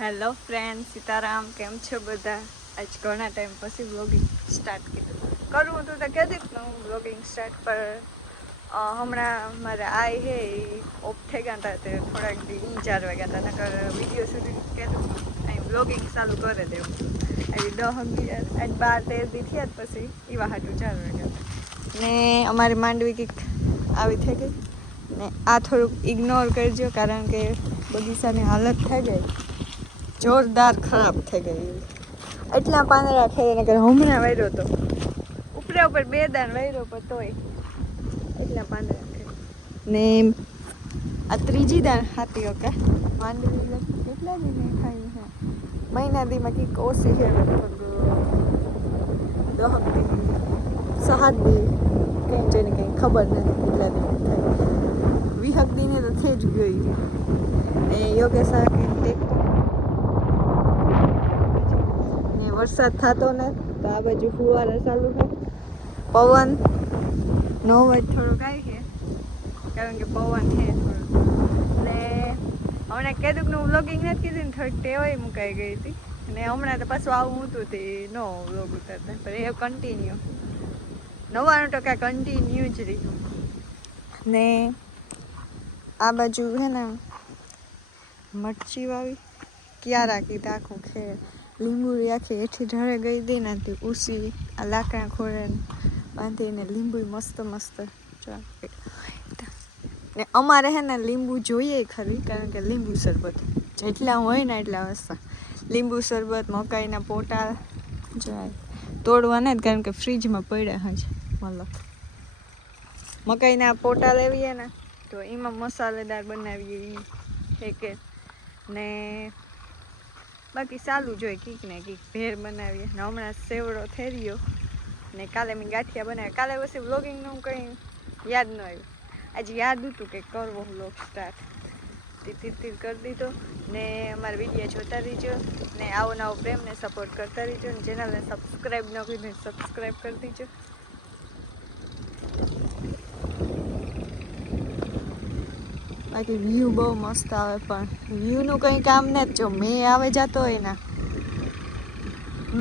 Hello friend, Sitaram. કેમ છો બધા? આજ ઘણા ટાઈમ પછી વ્લોગિંગ સ્ટાર્ટ કર્યું. કરવું હતું તો કહેતી જ હું વ્લોગિંગ સ્ટાર્ટ પર હમણાં મારે આઈ હે ઓફ થઈ ગયા હતા તે થોડાક દી 4 વાગ્યા હતા નકર વિડીયો શૂટિંગ કહેતું અહીં વ્લોગિંગ ચાલુ કરે દેવું આવી 10 આજ 12-13 દી થયા જ પછી એવા હાટું 4 વાગ્યા ને અમારી માંડવી કંઈક આવી થઈ ગઈ ને આ થોડુંક ઇગ્નોર કરજો કારણ કે બગીચાની હાલત થઈ ગઈ જોરદાર ખરાબ થઈ ગઈ. એટલા પાંદડા થઈ ગયા હમણાં વાર્યો હતો ઉપરા ઉપર 2 દાન વાર્યો પણ તોય એટલા પાંદડા થઈ ને આ ત્રીજી દાન ખાતી હો કે માંડવી કેટલા દી નહીં ખાઈ છે મહિના દીમાં કંઈક ઓછી છે લગભગ 10 દી 7 દી કંઈ જઈને કંઈ ખબર નથી કેટલા દી થાય 20 દીને તો થઈ જ ગઈ ને યોગેશ કંઈક વરસાદ થતો ને તો આ બાજુ ફુવારા ચાલુ છે પવન નો જ થોડુંક આવી છે કારણ કે પવન છે થોડુંક ને હમણાં કીધું કે હું વ્લોગિંગ નથી કીધી ને થોડીક ટેવાય મુકાઈ ગઈ હતી અને હમણાં તો પાછું આવું હતું તે નો વ્લોગ ઉતારતા પણ એ કન્ટિન્યુ નવાનું તો કાંઈ કન્ટિન્યુ જ રહ્યું ને આ બાજુ છે ને મરચી વાવી ક્યાં રાખી હતી આખું ખેર લીંબુ આખી એઠી ઢળે ગઈ હતી ને તે ઉસી આ લાકડા ખોળે બાંધીને લીંબુ મસ્ત મસ્ત ને અમારે હે ને લીંબુ જોઈએ ખરી કારણ કે લીંબુ શરબત જેટલા હોય ને એટલા વસ્તા લીંબુ શરબત મકાઈના પોટા જાય તોડવાના જ કારણ કે ફ્રીજમાં પડ્યા હોય છે મતલબ મકાઈના પોટા લેવીએ ને તો એમાં મસાલેદાર બનાવીએ એ કે ને બાકી ચાલુ જોઈએ કીક ને કીક ભેર બનાવીએ ને હમણાં સેવડો થઈ રહ્યો ને કાલે મેં ગાંઠિયા બનાવ્યા કાલે પછી વ્લોગિંગનું કંઈ યાદ ન આવ્યું આજે યાદ હતું કે કરવો વ્લોગ સ્ટાર્ટ તીર કરી દીધો ને અમારા વિડીયો જોતા રહીજો ને આવો નવો પ્રેમને સપોર્ટ કરતા રહીજો ને ચેનલને સબસ્ક્રાઈબ ન કરીને સબસ્ક્રાઈબ કરી દીજો. બાકી વ્યૂ બહુ મસ્ત આવે પણ વ્યૂનું કંઈ કામ નથી જો મેં આવે જતો હોય ને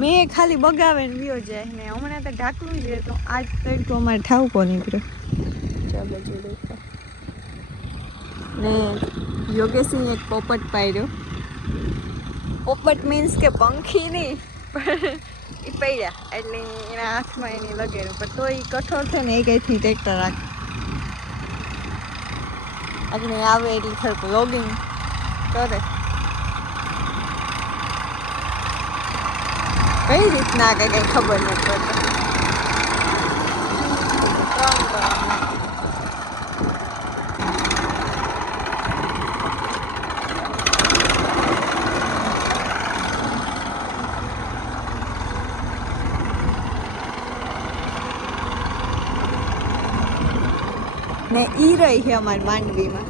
મેં ખાલી બગાવે ને વ્યૂ જાય ને હમણાં તો ઢાંકલું છે તો આજ તડકો અમારે ઠાવકો નીકળ્યો ચા બાજુ દેખા ને યોગેશી એક પોપટ પાડ્યો પોપટ મીન્સ કે પંખી નહીં પણ એ પડ્યા એટલે એના હાથમાં એની લગેલું પણ તો એ કઠોર છે ને એ કંઈથી ટેક્ટર રાખે એટલે આવે એટલે થોડુંક વ્લોગિંગ કરે કઈ રીતના કે કંઈ ખબર નથી પડતી ને ઈ રહી છે અમારી માંડવીમાં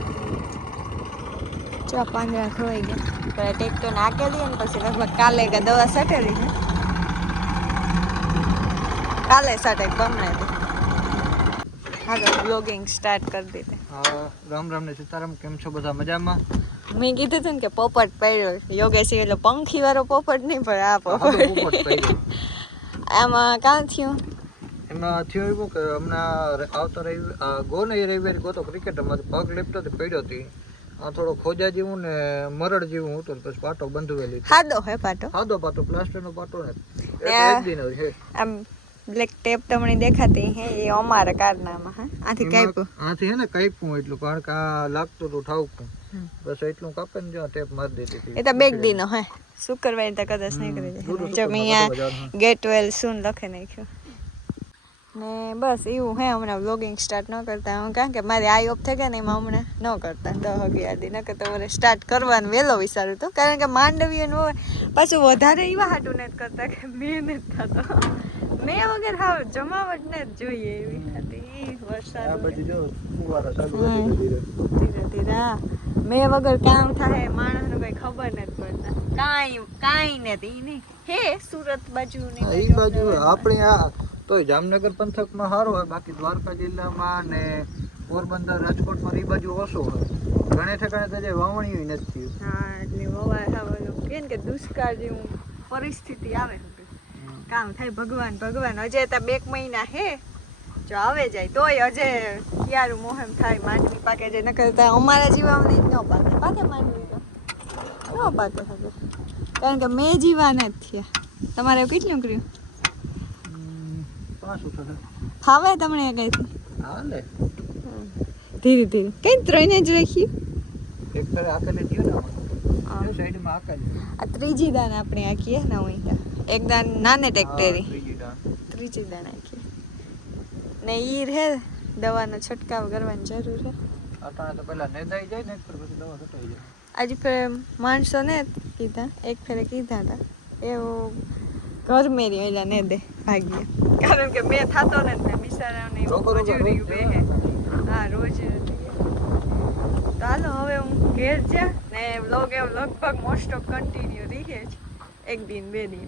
ચા પાંદડા ખવાઈ ગયા પણ ટેક્ટર નાખેલી ને પછી લગભગ કાલે કે દવા સટેલી છે કાલે સટે ગમે આગળ બ્લોગિંગ સ્ટાર્ટ કરી દીધી. રામ રામ ને સીતારામ. કેમ છો બધા? મજામાં? મેં કીધું હતું ને કે પોપટ પડ્યો યોગેશ એટલે પંખી વાળો પોપટ નહીં પણ આ પોપટ આમાં કાં થયું એમાં થયું એવું કે હમણાં આવતા રવિવારે ગોતો ક્રિકેટમાં પગ લેપટો પડ્યો હતી આ થોડો ખોજા જેવું ને મરડ જેવું હતું પછી પાટો બંધવેલી ખાધો હે પાટો પ્લાસ્ટરનો પાટો ને એક દિન છે આમ બ્લેક ટેપ તમને દેખાતી હે એ અમારા કારનામાં હા આથી કાપ્યું આથી હે ને કાપ્યું એટલું કારણ કે આ લાગતું હતું ઠાવકું બસ એટલું કાપે ને જો ટેપ મારી દેતી હતી એ તો બેગ દીનો હે શુક્રવારે તો કદાચ નીકળી જાય જો મેં અહીંયા ગેટ વેલ સૂન લખી નાખ્યું ને બસ એવું હે હમણાં વ્લોગિંગ સ્ટાર્ટ ન કરતા હું કારણ કે મારી આઈ ઓફ થઈ ગયા ને એમાં હમણાં ન કરતા 10-11 દી ન કરતા વરે સ્ટાર્ટ કરવાનું વહેલો વિચાર્યું તો કારણ કે માંડવીઓ પાછું વધારે એવા હાટું નથી કરતા કે મેં નથી થતો મેં વગર હાવ જમાવટ ને જ જોઈએ એવી હતી વરસાદ ધીરે ધીરે મેં વગર કામ થાય માણસનું કઈ ખબર નથી પડતા કાંઈ નથી નહીં હે સુરત બાજુ ને એ બાજુ આપણે આ તો જામનગર પંથકમાં સારું હોય બાકી દ્વારકા જિલ્લામાં ને પોરબંદર રાજકોટમાં એ બાજુ ઓછો હોય ઘણે ઠેકાણે તો જે વાવણીયું નથી થયું હા એટલે વવાય કે ને કે દુષ્કાળ જેવું પરિસ્થિતિ આવે કામ થાય ભગવાન હજે તો 2 મહિના હે જો આવે જાય તોય હજે ક્યારું મોહમ થાય માંડવી પાકે જે ન કરતા અમારા જીવાને ન પાકે માંડવી તો ન પાકે હવે કારણ કે મેં જીવાના જ થયા તમારે એવું કેટલું કર્યું 5 થશે ફાવે તમને કઈથી હાલે ધીરે ધીરે કઈ 3 જ રાખ્યું એક ફેર આકેલે દિયો ને આમાં સાઈડમાં આકેલે આ ત્રીજી દાન આપણે આખીએ ને હોય એક દાન નાને ટેક્ટરી ત્રીજી દાન આખી ને ઈ રે દવાનો છંટકાવ કરવાની જરૂર છે અટાણે તો પહેલા નેદાઈ જાય ને પછી દવા છટાઈ જાય આજે ફેર માણસો ને કીધા એક ફેરે કીધા હતા એવું ઘર મેરી ઓલા ને દે ભાગીએ કારણ કે મેં થાતો ને બિચારાને મજૂરી બે હે હા રોજ તો હાલો હવે હું ઘેર જા ને વ્લોગ એમ લગભગ મોસ્ટ ઓફ કન્ટિન્યુ રહે છે 1 દિન 2 દિન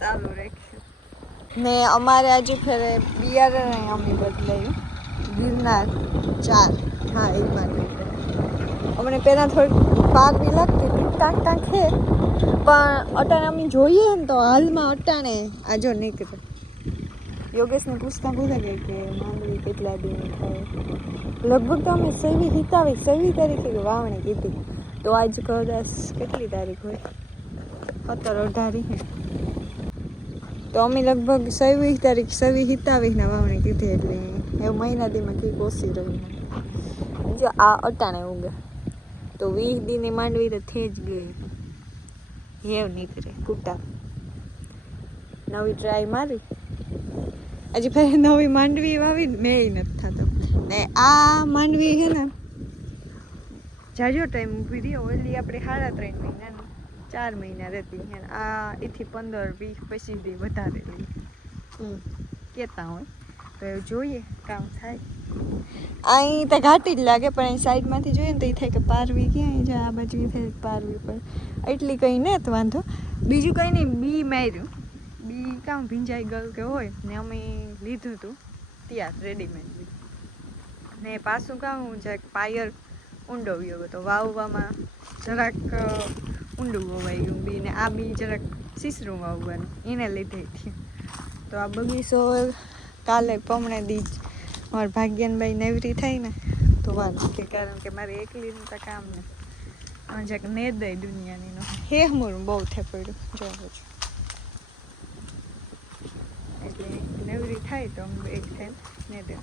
ચાલુ રાખ્યું ને અમારે આજે ફેરે બિયારણ અમે બદલાયું ગિરનાર 4 હા એક માટે અમને પહેલાં થોડીક પાક બી લાગતી હતી ટાંક છે પણ અટાણે અમે જોઈએ ને તો હાલમાં અટાણે આજો નીકળે યોગેશને પૂછતા કે માંડવી કેટલા દિન થાય લગભગ તો અમે 27 તારીખે વાવણી કીધી તો આજ કદાચ કેટલી તારીખ હોય 17-18 તો અમે લગભગ 27 તારીખ 27 વાવણી કીધી એટલે એવું મહિના દીમાં કંઈક ઓછી રહી જો આ અટાણે ઉગે તો 20 દીની માંડવી તો થઈ જ ગઈ હેવ નીકળે કુટા નવી ટ્રાય મારી હજી ફરી નવી માંડવી વાવી મેં નથી થતો ને આ માંડવી છે ને જાજો ટાઈમ ઊભી રહી ઓલી આપણે 3.5 મહિનાની 4 મહિના રહેતી છે આ એથી 15-20-25 દી વધારે રહી કહેતા હોય તો એવું જોઈએ કામ થાય અહીં તો ઘાટી જ લાગે પણ અહીં સાઈડમાંથી જોઈએ ને તો એ થાય કે પારવી ક્યાં જો આ બાજુ થાય પારવી પણ એટલી કંઈ ને તો વાંધો બીજું કંઈ નહીં બી માર્યું બી કામ ભીંજાઈ ગયું કે હોય ને અમે લીધું હતું ત્યાં રેડીમેડ બી ને પાછું કામ જરાક પાયર ઊંડો ગયો હતો વાવવામાં જરાક ઊંડું વવાઈ ગયું બી ને આ બી જરાક સીસરું વાવવાનું એને લીધે થયું તો આ બગીચો કાલે પમણે દી મારા ભાગ્યનભાઈ નવરી થાય ને તો વાત કે કારણ કે મારે એકલીનું તો કામ ને જરાક ને દઈ દુનિયાની હે મોરું બહુ થઈ પડ્યું જોવું છું એટલે નવરી થાય તો એક થાય ને દે